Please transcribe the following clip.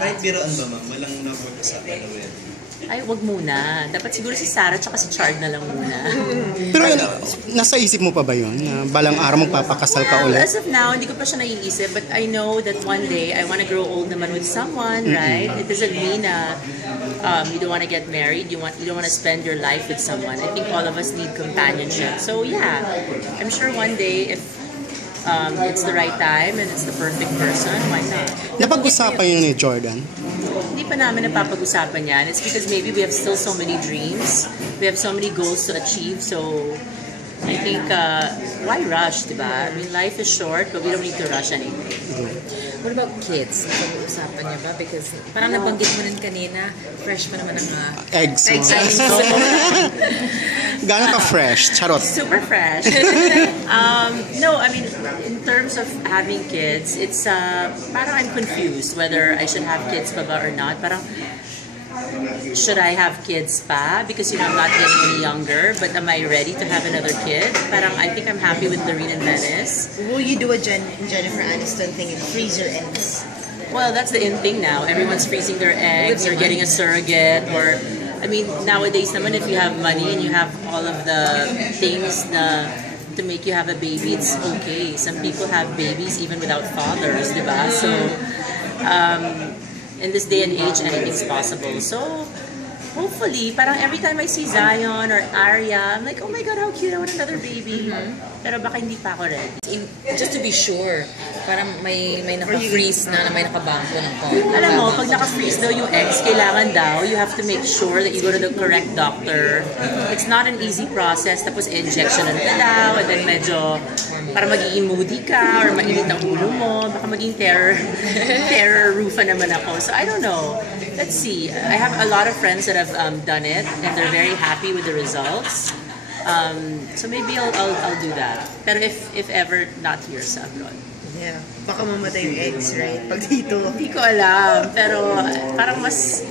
Kahit biroan ba, ma'am? Walang napag-usapan na wedding? Ay, wag muna. Dapat siguro si Sarah tsaka si Chard na lang muna. Pero nasa isip mo pa ba yun? Na balang araw magpapakasal ka Well, ulit? as of now, hindi ko pa siya naiisip. But I know that one day, I want to grow old naman with someone, right? It doesn't mean na you don't want to get married. You don't want to spend your life with someone. I think all of us need companionship. So yeah, I'm sure one day, if it's the right time and it's the perfect person, why not? Napag-usapan yun ni Jordan? Hindi pa namin napapag-usapan yan. It's because maybe we have still so many dreams. We have so many goals to achieve. So I think, why rush, diba? I mean, life is short, but we don't need to rush anything. What about kids? Napag-usapan niya ba? Because parang nabanggit mo rin kanina, fresh pa naman ang Eggs mo. eggs. Gano'n ka fresh? Charot. Super fresh. No, I mean, in terms of having kids, it's parang I'm confused whether I should have kids pa ba or not. Parang, should I have kids pa? Because, I'm not getting any younger, but am I ready to have another kid? Parang, I think I'm happy with Doreen and Venice. Will you do a Jennifer Aniston thing and freeze your eggs? Well, that's the in thing now. Everyone's freezing their eggs or getting a surrogate or... I mean, nowadays naman, if you have money and you have all of the things to make you have a baby, it's okay. Some people have babies even without fathers, diba? So, in this day and age, anything's possible. So, hopefully, parang every time I see Zion or Arya, I'm like, oh my God, how cute, I want another baby. Pero baka hindi pa ako ready. Just to be sure, parang may naka-freeze na may nakabangko ng konti. Alam mo, pag naka-freeze daw yung eggs, kailangan daw, you have to make sure that you go to the correct doctor. It's not an easy process. Tapos injection ka daw, and then medyo para magiging moody ka or mainit ang ulo mo. Baka maging terror roofa naman ako. So I don't know. Let's see. I have a lot of friends that have done it and they're very happy with the results. So maybe I'll do that. Pero if ever, not here sa abroad. Yeah. Baka mamatay yung eggs, right? Pag dito. Hindi ko alam. Pero parang mas